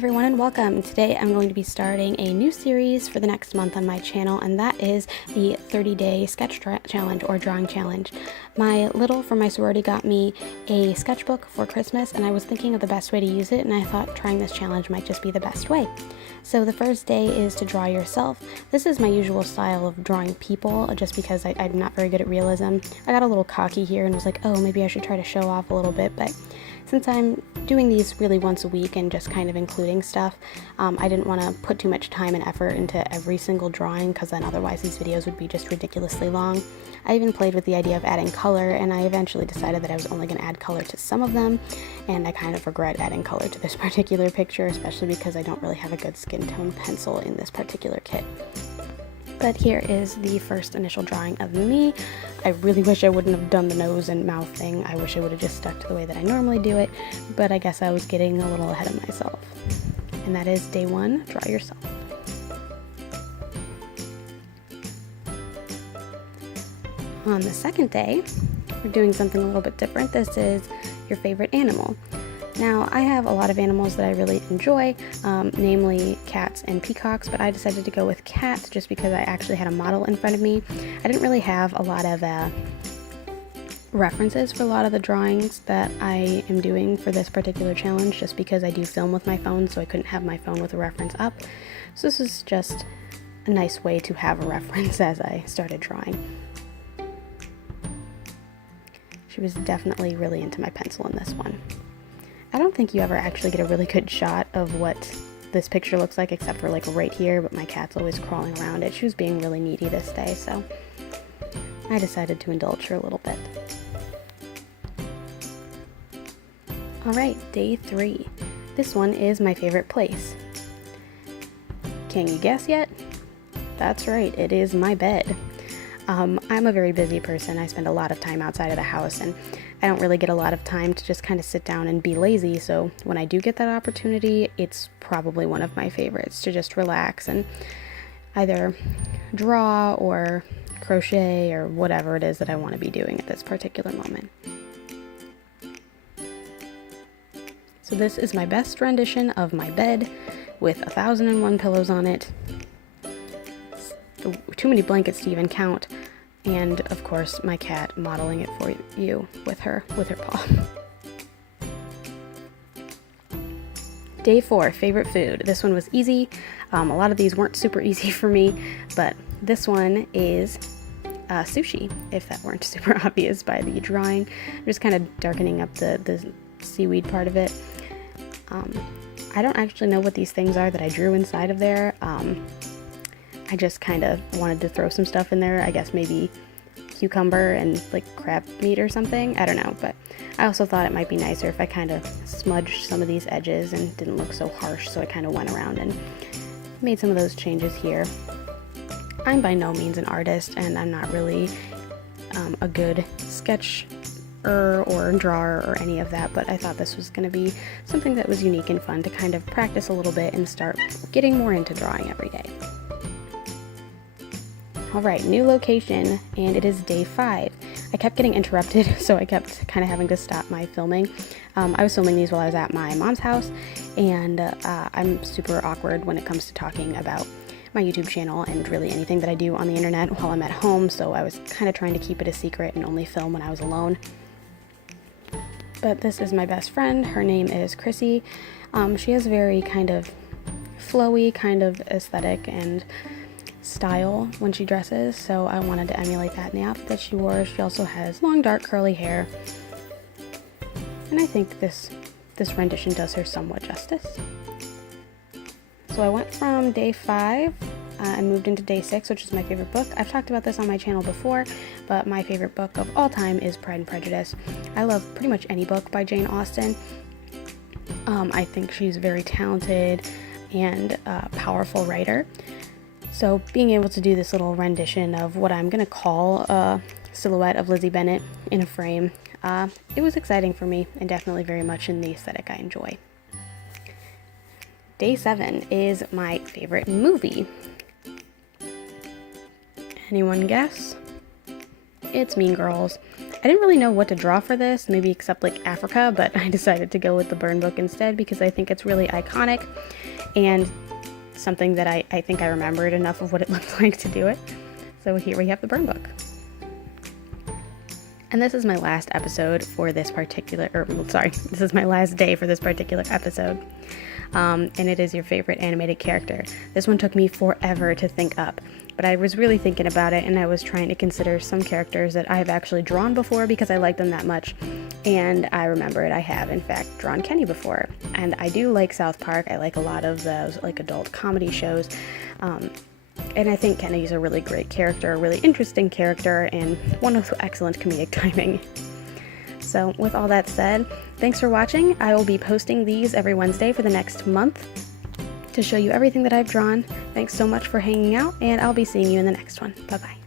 everyone and welcome. Today I'm going to be starting a new series for the next month on my channel, and that is the 30-day sketch challenge or drawing challenge. My little from my sorority got me a sketchbook for Christmas, and I was thinking of the best way to use it, and I thought trying this challenge might just be the best way. So the first day is to draw yourself. This is my usual style of drawing people, just because I'm not very good at realism. I got a little cocky here and was like, oh, maybe I should try to show off a little bit, but since I'm doing these really once a week and just kind of including stuff, I didn't want to put too much time and effort into every single drawing, because then otherwise these videos would be just ridiculously long. I even played with the idea of adding color, and I eventually decided that I was only going to add color to some of them, and I kind of regret adding color to this particular picture, especially because I don't really have a good skin tone pencil in this particular kit. But here is the first initial drawing of me. I really wish I wouldn't have done the nose and mouth thing. I wish I would have just stuck to the way that I normally do it, but I guess I was getting a little ahead of myself. And that is day one, draw yourself. On the second day, we're doing something a little bit different. This is your favorite animal. Now, I have a lot of animals that I really enjoy, namely cats and peacocks, but I decided to go with cats just because I actually had a model in front of me. I didn't really have a lot of references for a lot of the drawings that I am doing for this particular challenge, just because I do film with my phone, so I couldn't have my phone with a reference up. So this is just a nice way to have a reference as I started drawing. She was definitely really into my pencil in this one. I don't think you ever actually get a really good shot of what this picture looks like, except for like right here, but my cat's always crawling around it. She was being really needy this day, so I decided to indulge her a little bit. Alright, day 3. This one is my favorite place. Can you guess yet? That's right, it is my bed. I'm a very busy person. I spend a lot of time outside of the house, and I don't really get a lot of time to just kind of sit down and be lazy, so when I do get that opportunity, it's probably one of my favorites, to just relax and either draw or crochet or whatever it is that I want to be doing at this particular moment. So this is my best rendition of my bed with 1,001 pillows on it. Too many blankets to even count, and of course my cat modeling it for you with her paw. Day 4, favorite food. This one was easy. A lot of these weren't super easy for me, but this one is sushi, if that weren't super obvious by the drawing. I'm just kind of darkening up the seaweed part of it. I don't actually know what these things are that I drew inside of there. I just kind of wanted to throw some stuff in there. I guess maybe cucumber and like crab meat or something. I don't know, but I also thought it might be nicer if I kind of smudged some of these edges and didn't look so harsh, so I kind of went around and made some of those changes here. I'm by no means an artist, and I'm not really a good sketcher or drawer or any of that, but I thought this was going to be something that was unique and fun to kind of practice a little bit and start getting more into drawing every day. Alright, new location, and it is day 5. I kept getting interrupted, so I kept kind of having to stop my filming. I was filming these while I was at my mom's house, and I'm super awkward when it comes to talking about my YouTube channel and really anything that I do on the internet while I'm at home, so I was kind of trying to keep it a secret and only film when I was alone. But this is my best friend. Her name is Chrissy. She has very kind of flowy kind of aesthetic and style when she dresses, so I wanted to emulate that in the outfit that she wore. She also has long dark curly hair, and I think this rendition does her somewhat justice. So I went from day 5 and moved into day 6, which is my favorite book. I've talked about this on my channel before, but my favorite book of all time is Pride and Prejudice. I love pretty much any book by Jane Austen. I think she's a very talented and powerful writer. So being able to do this little rendition of what I'm going to call a silhouette of Lizzie Bennet in a frame, it was exciting for me, and definitely very much in the aesthetic I enjoy. Day 7 is my favorite movie. Anyone guess? It's Mean Girls. I didn't really know what to draw for this, maybe except like Africa, but I decided to go with the burn book instead because I think it's really iconic and something that I think I remembered enough of what it looked like to do it. So here we have the burn book. And this is my last episode for this particular, this is my last day for this particular episode. And it is your favorite animated character. This one took me forever to think up, but I was really thinking about it and I was trying to consider some characters that I've actually drawn before because I like them that much. And I remembered I have in fact drawn Kenny before. And I do like South Park. I like a lot of those like adult comedy shows. And I think Kenny's a really great character, a really interesting character, and one with excellent comedic timing. So with all that said, thanks for watching. I will be posting these every Wednesday for the next month to show you everything that I've drawn. Thanks so much for hanging out, and I'll be seeing you in the next one. Bye-bye.